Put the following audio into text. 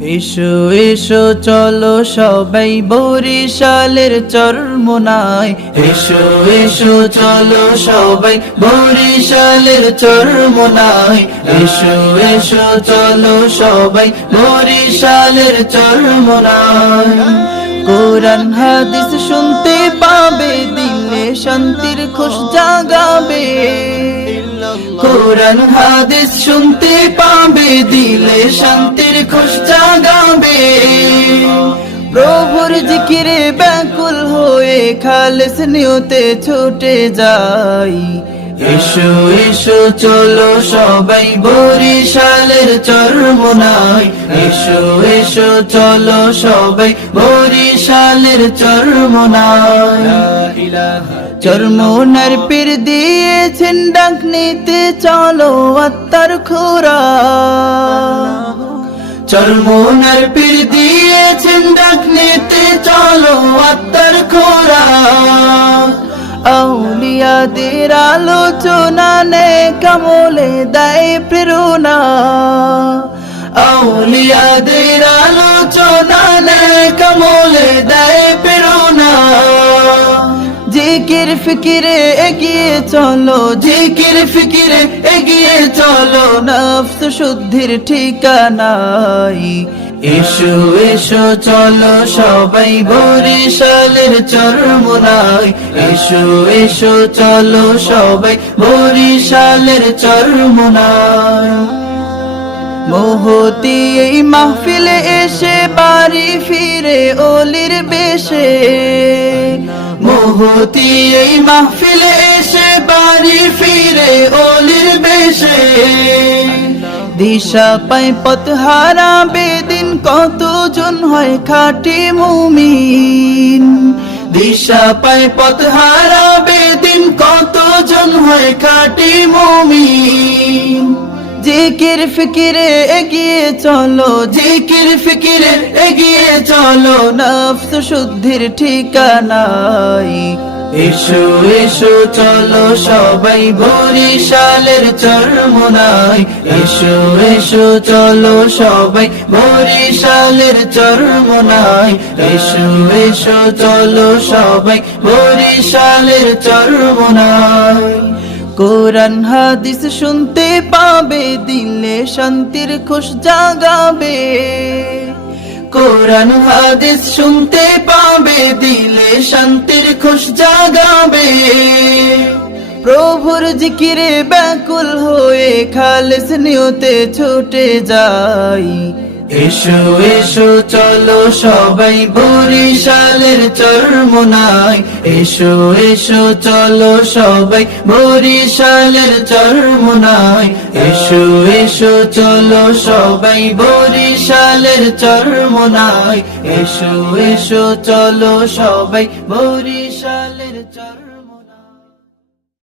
এসো এসো, চলো সবাই বরিশালের চরমোনায়। এসো এসো, চলো সবাই বরিশালের চরমোনায়। এসো এসো, চলো সবাই বরিশালের চরমোনায়। কোরআন, হাদিস শুনতে পাবে, দিলে শান্তির খুশ জাগাবে। কোরআন হাদিস শুনতে পাবে দিলে শান্তির প্রভুর জিকিরে ব্যাকুল হয়ে খালেস নিয়তে ছুটে যাই। এসো এসো চলো সবাই বরিশালের চরমোনায়। এসো এসো চলো সবাই বরিশালের চরমোনায়। চরমোনার পীর দিয়েছেন ডাক নিতে, চলো আত্মার খোরা। চরমোনার পীর দিয়েছেন ডাক নিতে, চলো আত্মার খোরা। আউলিয়াদের আলোচনা নে কামলে দেয় প্রেরণা। আউলিয়াদের আলোচনা জিকির ফিকিরে এগিয়ে চলো, জিকির ফিকিরে এগিয়ে চলো, নফস শুদ্ধির ঠিকানাই। এসো এসো, চলো সবাই বরিশালের চরমোনায় এসো এসো, চলো সবাই বরিশালের চরমোনায় মোহতি এই মাহফিলে এসে বাড়ি ফিরে ওলির বেশে। মোহতি এই মাহফিলে এসে বাড়ি ফিরে ওলির বেশে। দিশা পাই পথ হারা, বেদিন কতজন হয় খাটি মুমিন। দিশা পাই পথ হারা, বেদিন কতজন হয় খাটি মুমিন। জিকির ফিকিরে এগিয়ে চলো, জিকির ফিকিরে এগিয়ে চলো, নফস শুদ্ধির ঠিকানাই এসো এসো, চলো সবাই বরিশালের চরমোনায়। এসো এসো, চলো সবাই বরিশালের চরমোনায়। এসো এসো, চলো সবাই বরিশালের চরমোনায়। কোরআন হাদিস শুনতে পাবে, দিলে শান্তির খুশ জাগাবে। কোরআন হাদিস শুনতে পাবে, দিলে শান্তির খুশ জাগাবে। প্রভুর জিকিরে ব্যাকুল হয়ে খালেস নিয়তে ছুটে যাই। এসো এসো, চলো সবাই বরিশালের চরমোনায়। এসো এসো, চলো সবাই বরিশালের চরমোনায়। এসো এসো, চলো সবাই বরিশালের চরমোনায়। এসো এসো, চলো সবাই বরিশালের চর